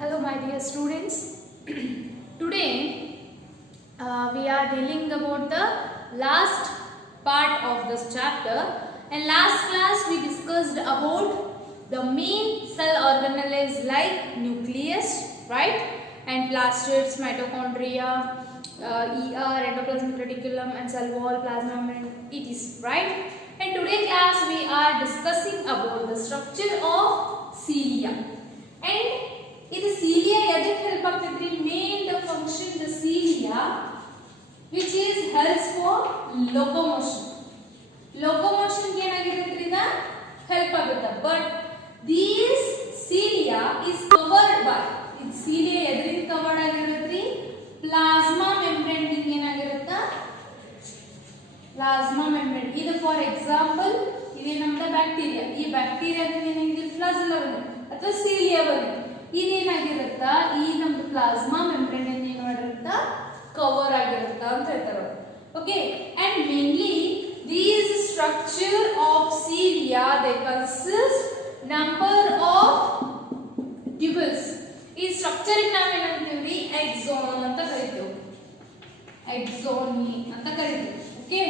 Hello my dear students. Today we are dealing about the last part of this chapter, and last class we discussed about the main cell organelles like nucleus, right, and plastids, mitochondria, endoplasmic reticulum and cell wall, plasma membrane, etc., right. And today class we are discussing about the structure of cilia. And ಇದು cilia ಎದಕ್ಕೆ ಹೆಲ್ಪ್ ಆಗ್ತೈತ್ರಿ? Main the function the cilia which is helps for locomotion. Locomotion ಗೆ ಏನಾಗಿರುತ್ತೆ ಇದ ಹೆಲ್ಪ್ ಆಗುತ್ತೆ. But these cilia is covered by, ಇದು cilia ಎದರಿಂದ ಕವರ್ಡ್ ಆಗಿರುತ್ತೆ? ಪ್ಲಾಸ್ಮಾ ಮೆಂಬ್ರೇನ್ ಗೆ ಏನಾಗಿರುತ್ತೆ? Plasma membrane. ಇದು ಫಾರ್ ಎಕ್ಸಾಂಪಲ್ ಇದೆ ನಮ್ಮದ ಬ್ಯಾಕ್ಟೀರಿಯಾ. ಈ ಬ್ಯಾಕ್ಟೀರಿಯಾದಿಂದ ಏನಾಗಿದೆ? ಫ್ಲಾಜೆಲ್ಲಾ ಅಥವಾ cilia ಬರುತ್ತೆ. ಇದೇನಾಗಿರುತ್ತಾ ಈ ನಮ್ದು ಪ್ಲಾಸ್ಮಾ ಮೆಂಬ್ರೇನ್ ಏನು ಮಾಡಿರುತ್ತಾ ಕವರ್ ಆಗಿರುತ್ತಾ ಅಂತ ಹೇಳ್ತಾರೆ. Okay, and mainly these structure of cilia they consist number of tubules. ಈ ಸ್ಟ್ರಕ್ಚರ್ ನಾವು ಏನಂತೀವಿ? ಎಕ್ಸಾನ್ ಅಂತ ಕರೀತೀವಿ, ಎಕ್ಸಾನಿ ಅಂತ ಕರೀತೀವಿ. Okay,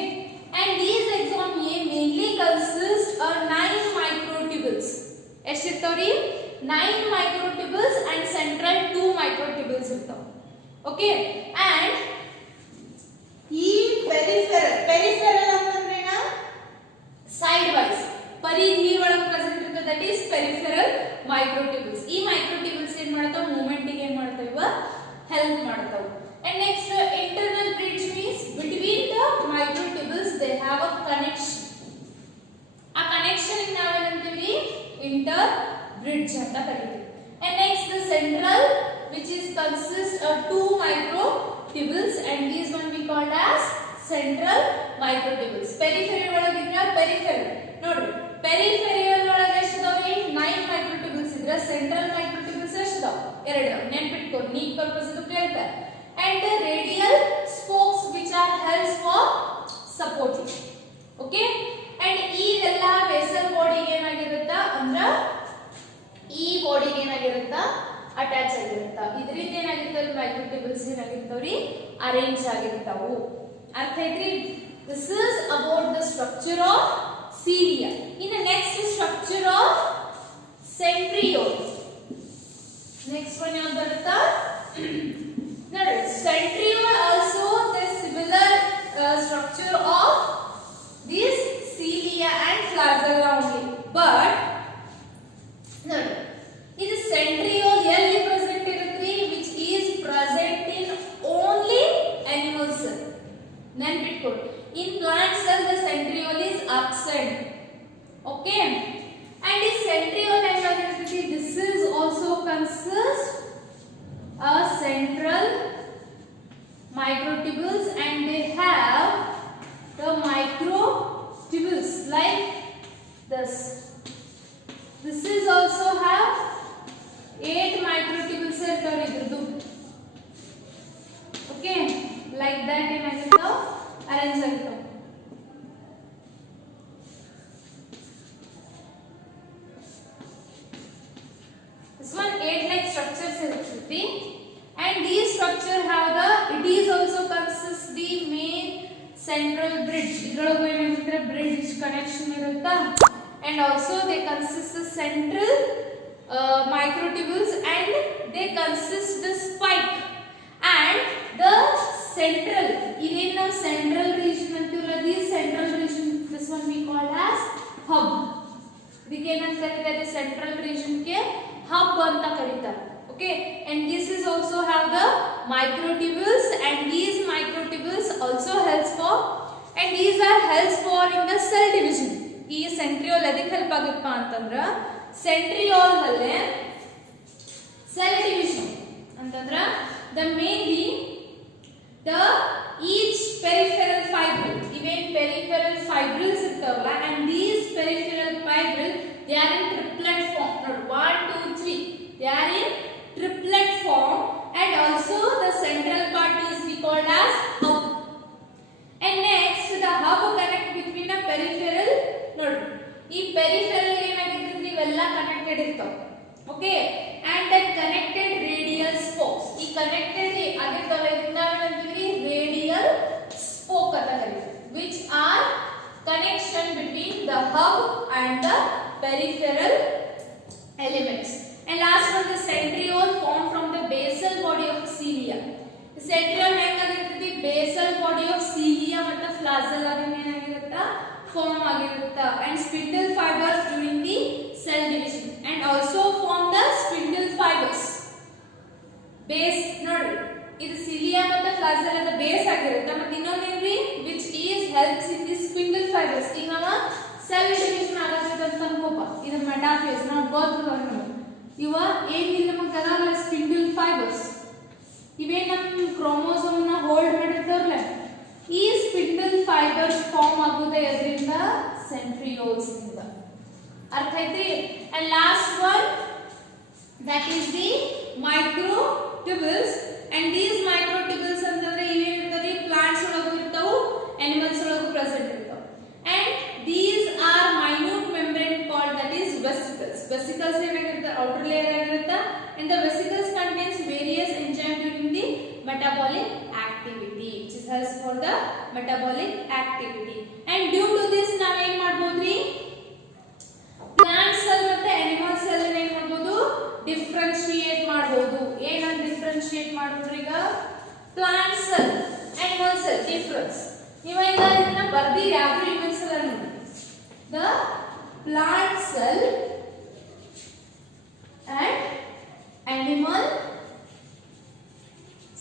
and these axoni mainly consist of 9 microtubules. ಎಷ್ಟಿರ್ತಾವ್ರಿ? 9 microtubules and central 2 microtubules irtav. Okay, and ee peripheral andrena side wise paridhi olag present irtade, that is peripheral microtubules. Ee microtubules ಏನು ಮಾಡ್ತಾವ? ಮೂವ್ಮೆಂಟ್ ಗೆ ಏನು ಮಾಡ್ತಾವ? ಇವ ಹೆಲ್ಪ್ ಮಾಡ್ತಾವ. And next internal bridge means between the microtubules they have a connection. ಆ ಕನೆಕ್ಷನ್ ನಾವು ಏನಂತೀವಿ? ಇಂಟರ್ bridge ಅಂತ ಕರೀತೀವಿ. And next the central which is consists of 2 microtubules, and these one we called as central microtubules. Peripheral ಒಳಗಿನ peripheral ನೋಡಿ, peripheral ಒಳಗೆ ಎಷ್ಟಿದಾವೆ? 9 microtubules ಇದ್ರೆ central microtubules ಎಷ್ಟಿದಾವೆ? 2. ನೆನಪಿಟ್ಕೊ, ನೀಟ್ ಪರ್ಪಸ್ ಇದು ಕೇಳ್ತಾರೆ. And the radial spokes which are helps for supporting. Okay, and ಇದೆಲ್ಲ vessel body ಗೆ ಏನಾಗಿರುತ್ತಾ ಅಂದ್ರೆ ಈ ಬಾಡಿ ಏನಾಗಿರುತ್ತಾ ಅಟ್ಯಾಚ್ ಆಗಿರುತ್ತಾ. ಇದರಿಂದ ಏನಾಗಿರ್ತವೆ? ಮೈಕ್ರೋಟ್ಯೂಬ್ಯೂಲ್ಸ್ ಏನಾಗಿರ್ತಾವ್ರಿ? ಅರೇಂಜ್ ಆಗಿರ್ತಾವು. ಅರ್ಥ ಐತ್ರಿ? This is about the structure of cilia. In next structure of centriole. Next one ಯಾವುದು ಬರುತ್ತಾ? ನೋಡಿ, centriole also the similar structure of this cilia and flagella only, but ನೋಡಿ, ಇದು ಸೆಂಟ್ರಿಯೋಲ್ ಎಲ್ಲಿ ಪ್ರೆಸೆಂಟ್ ಇರುತ್ತೆ? Which is present in only animal cell. ನೆನಪಿಟ್ಕೊಳ್ಳಿ, in plant cell the centriole is absent. Okay, and ಈ centriole ಏನಾಗಿರುತ್ತೆ? This is also consist a central microtubules, and they have the microtubules like this. This is also have 8 microtubules irtave idradu. Okay, like that ಏನಾಗಿರ್ತಾವ? Arrange ಆಗಿರ್ತಾವ. This one 8 like structures irutte, and these structure have the, it is also consists the main central bridge. ಇದ್ರೊಳಗೆ ಏನಾಗಿರುತ್ತೆ? bridge connection ಇರುತ್ತಾ, and also they consist of central microtubules, and they consist the spike and the central. Even now central region antivalla, this central region, this one we call as hub. ಇದಕ್ಕೆ ಏನಂತ ಕರೀತಾರೆ? central region ಗೆ hub ಅಂತ ಕರೀತಾರೆ. Okay, and this is also have the microtubules, and these microtubules also helps for, and these are helps for in the cell division. ಈ centriole ಎದಕ್ಕೆ help ಆಗಪ್ಪ ಅಂತಂದ್ರ ಸೆಂಟ್ರಿಯೋಲ್ ನಲ್ಲಿ ಸೆಲ್ ಡಿವಿಷನ್ ಅಂತಂದ್ರ the mainly the each peripheral fibril, ಇವೇನ್ peripheral fibrils ಇರ್ತಾವಲ್ಲ, and these peripheral fibril they are in triplet form. ನೋಡಿ, 1 2 3 they are in triplet form, and also the central part is we called as hub. And next the hub connect between a peripheral. ನೋಡಿ, ಈ ಪೆರಿಫೆರಲ್ ಏನಾಗಿರ್ತದೆ? ಇವೆಲ್ಲ ಕನೆಕ್ಟೆಡ್ ಇರ್ತಾವ. Okay, and that connected centriole form from the basal body of cilia. Centriole ಹೆಂಗಾಗಿರ್ತೈತಿ, basal body of cilia ಮತ್ತು flagella ಏನಾಗಿರುತ್ತಾ form ಆಗಿರುತ್ತಾ. And spindle fibres during the cell division and also form the spindle fibres. Base ನೋಡ್ರಿ, ಇದು cilia ಮತ್ತು ಫ್ಲಾಜೆಲ್ಲದ base ಆಗಿರುತ್ತೆ. ಮತ್ತೆ ಇನ್ನೊಂದೇನ್ರಿ, which is helps in the spindle fibres. ಈಗ ನಾವು ಸೆಲ್ ಡಿವಿಷನ್ ಆಗತ್ತೆ ಅಂತ ಅನ್ಕೋಪ, ಇದು ಮೆಟಾಫೇಸ್ ನಾವು ಗೊತ್ತು. ಇವ ಏನಿಲ್ಲ ನಮಗೆ ಅದಾಗಲ್ಲ ಸ್ಪಿಂಡಲ್ ಫೈಬರ್ಸ್, ಇವೇ ನಮ್ಮ ಕ್ರೋಮೋಸೋಮ್ ನ ಹೋಲ್ಡ್ ಮಾಡಿರ್ತಾವಲ್ಲ, ಈ ಸ್ಪಿಂಡಲ್ ಫೈಬರ್ಸ್ ಫಾರ್ಮ್ ಆಗೋದು ಅದರಿಂದ ಸೆಂಟ್ರಿಯೋಲ್ಸ್ ಇಂದ. ಅರ್ಥ ಐತ್ರಿ. And last one that is the microtubules. and these microtubules ಅಂತಂದ್ರೆ ಇವೇನಿರ್ತಾವೆ, ಪ್ಲಾಂಟ್ಸ್ ಒಳಗೂ ಇರ್ತಾವು, ಅನಿಮಲ್ಸ್ ಒಳಗೂ ಪ್ರೆಸೆಂಟ್ ಇರ್ತಾವೆ. and these are minute membrane called that is vesicles. vesicles ಏನಾಗಿರುತ್ತೆ, outer layer ಆಗಿರುತ್ತೆ. and the vesicles contains various enzymes during the metabolic activity, which is helps for the metabolic activity. and due to this ನಾವು ಏನು ಮಾಡಬಹುದ್ರಿ, plant cell ಮತ್ತೆ animal cell ಏನು ಮಾಡಬಹುದು, ಡಿಫರೆನ್ಶಿಯೇಟ್ ಮಾಡಬಹುದು. ಏನಂತ ಡಿಫರೆನ್ಶಿಯೇಟ್ ಮಾಡೋದ್ರಿ, ಈಗ plant cell animal cell difference ನೀವು ಈಗ ಇದನ್ನ ಬರ್ದಿರಿ, ಯಾವ್ದು ಅನಿಮಲ್ ಸೆಲ್ ಅನ್ನೋದು. The plant cell and animal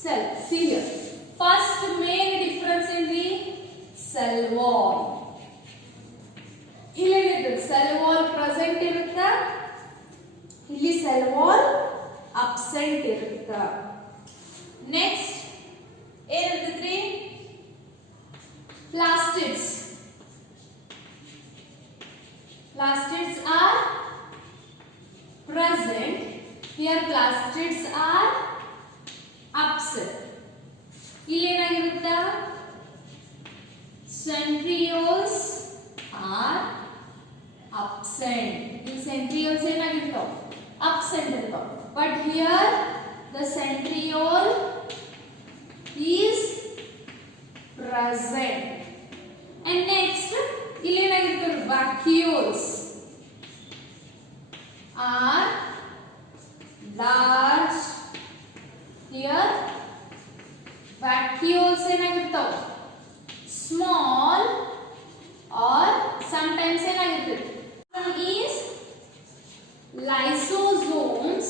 cell. See here, first main difference in the cell wall. ಇಲ್ಲಿ cell wall present ಇರುತ್ತಾ, ಇಲ್ಲಿ cell wall absent ಇರುತ್ತಾ. ನೆಕ್ಸ್ಟ್ ಏನಿರ್ತೈತ್ರಿ, plastids. plastids are present here, plastids are absent. ಇಲ್ಲಿ ಏನಾಗಿರುತ್ತಾ, centrioles are absent. ಈ centrioles ಏನಾಗಿರ್ತಾವ, absent ಇರ್ತಾವ. But here the centriole is present. and next ಇಲ್ಲಿ ಏನಾಗಿರ್ತಾವ, vacuoles are large. here vacuoles ಏನಾಗಿರ್ತಾವ, small or sometimes ಏನಾಗಿರ್ತದೆ, is lysosomes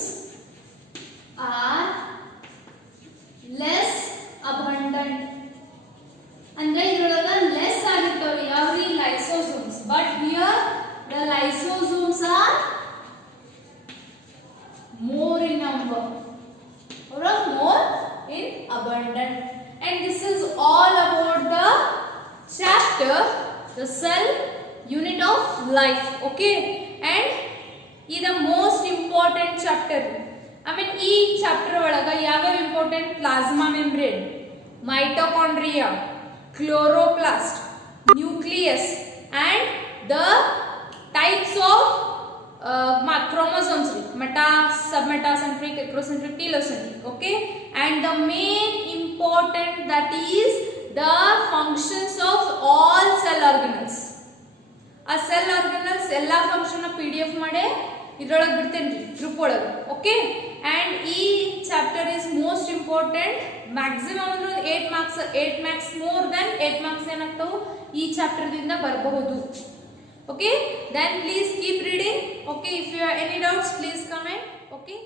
are less abundant. ಅಂದ್ರೆ ಇದರೊಳಗ ಲೆಸ್ ಆಗಿರ್ತಾವೆ ಯಾವ್ರಿ, lysosomes. but here the lysosomes are more in number or more in abundant. and this is all about the chapter the cell unit of life. okay, and is the most important chapter. I mean ಈ ಚಾಪ್ಟರ್ ಒಳಗ ಯಾವ important, plasma membrane, mitochondria, chloroplast, nucleus and the types of chromosomes, meta, submetacentric, heterocentric, telocentric. okay, and the main important that is the functions of all cell organelles. ಆ cell organelles ಎಲ್ಲಾ function PDF ಮಾಡಿ ಇದ್ರೊಳಗೆ ಬಿಡ್ತೇನೆ group ಒಳಗೆ. Okay, and ಈ chapter is most important. Maximum 8 marks more than 8 marks ಏನಾಗ್ತಾವು ಈ chapter ದಿಂದ ಬರಬಹುದು. Okay, then please keep reading. Okay, if you have any doubts, please comment. Okay.